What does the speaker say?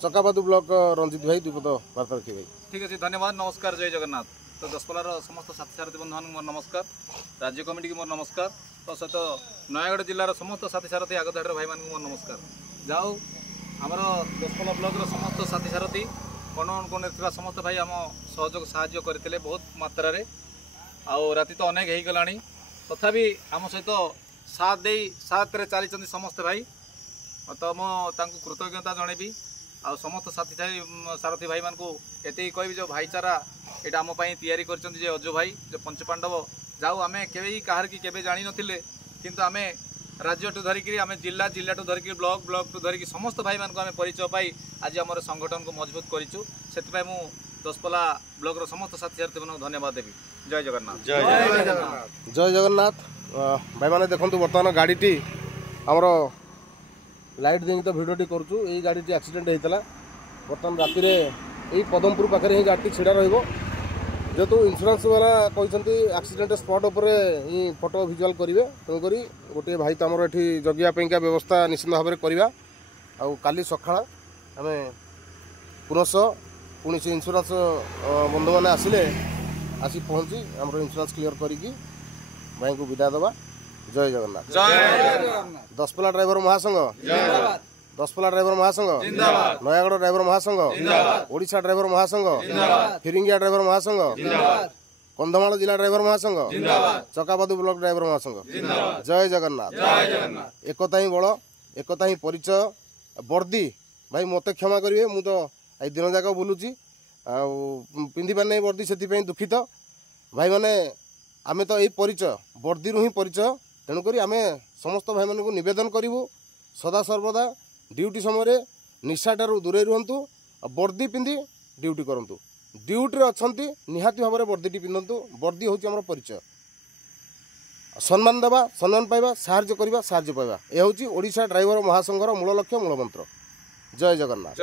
चकाबादू block Ranjit भाई दुपद वार्ता रखिए भाई। ठीक अच्छे धन्यवाद नमस्कार जय जगन्नाथ। तो दशपल्लार समस्त साथी सारथी बंधु मोर नमस्कार, राज्य कमिटी की मोर नमस्कार, तो सहित नयगढ़ जिलार समस्त साथी सारथी आगधाड़ी भाई मान मोर नमस्कार। जाओ आमर दशपल्ला ब्लॉक समस्त साथी सारथी कोण कोण समस्त भाई आम सहयोग साहाय्य करते बहुत मात्रा आउ राति तो अनेक हो गला तथापि आम सहित साथ चली समस्त भाई तो मुझे कृतज्ञता जनइबी आ समस्त साथी सारथी भाई मान को ये कह जो भाईचारा यहाँ आम तैयारी कर अजु भाई जो पंचपांडव जाऊ आम के कहार की केवे जानी नथिले किंतु आम राज्य टू धरिकी आम जिला जिला टू धरिकी ब्लॉक ब्लॉक टू धरिकी समस्त भाई मान को आम परिचय पाई आज आम संगठन को मजबूत करूँ से दशपल्ला ब्लॉक समस्त साथी सारथी मान धन्यवाद देवी। जय जगन्नाथ। जय जगन्नाथ भाई मैंने देखो बर्तमान गाड़ी आमर लाइट देखिए तो भिडियोटी करुँ यही गाड़ी एक्सीडेंट होता बर्तमान राति यही पदमपुर पाखे ही गाड़ी छिड़ा जेहेतु इंश्योरेंस वाला कहते एक्सीडेंट स्पॉट उपर ही फोटो विजुआल करेंगे तेणुक गोटे भाई तो आमर ये जगिया व्यवस्था निश्चित भाव में करवा आउ काली सका आम पुनश पुणी से इंश्योरेंस बंधु मैंने आसिले आसी पहुँची आम इंश्योरेंस क्लीयर करी भाई को विदा दबा। जय जगन्नाथ। दशपल्ला ड्राइवर महासंघ, दशपल्ला ड्राइवर महासंघ, नयागढ़ ड्राइवर महासंघ, ओडिशा ड्राइवर महासंघ, फिरिंगिया ड्राइवर महासंघ, कंधमाल जिला ड्राइवर महासंघ, चकाबादू ब्लॉक ड्राइवर महासंघ। जय जगन्नाथ। एकता ही बल, एकता ही परिचय। वर्दी भाई मत क्षमा करेंगे मु तो दिन जाक बुलूची पिंधि पार नहीं वर्दी से दुखित भाई मैंने आमे तो यही परिचय वर्दी ही परिचय तेणुक आम समस्त भाई मान को नवेदन करूँ सदा सर्वदा ड्यूटी समय निशाठार दूरे रुहतु वर्दी पिंधि ड्यूटी करूँ ड्यूटी अच्छा निहाती भाव में वर्दी पिंधतु वर्दी हूँ आम परिचय सम्मान देवा सम्मान पाइबा साहाय्य करवा साहाय्य पाइबा यह हूँ ओडिशा ड्राइवर महासंघर मूल लक्ष्य मूल मंत्र। जय जगन्नाथ।